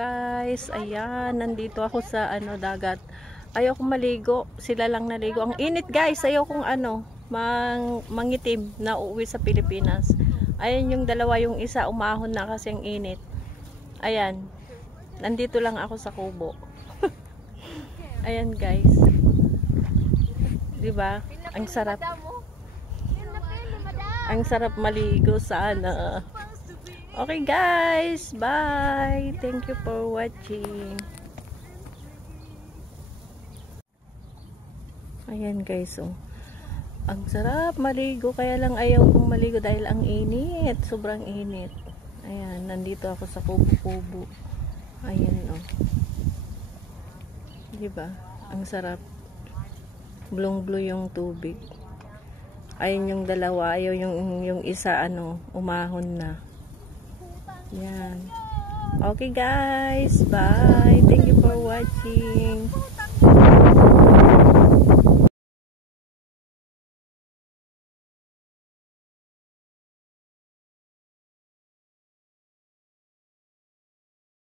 Guys, ayan, nandito ako sa dagat. Ayaw kong maligo, sila lang naligo. Ang init guys, ayaw kong mangitim na uuwi sa Pilipinas. Ayan yung dalawa, yung isa umahon na kasi ang init. Ayan, nandito lang ako sa kubo. Ayan guys. 'Di ba? Ang sarap. Ang sarap maligo sa Okay guys, bye. Thank you for watching. Ayan guys, oh. Ang sarap maligo, kaya lang ayaw kong maligo dahil ang init, sobrang init. Ayan, nandito ako sa kubo-kubo. Ayan, oh. 'Di ba? Ang sarap. Blong-blue yung tubig. Ayun yung dalawa, ayaw yung isa umahon na. Yan. Okay guys, bye. Thank you for watching.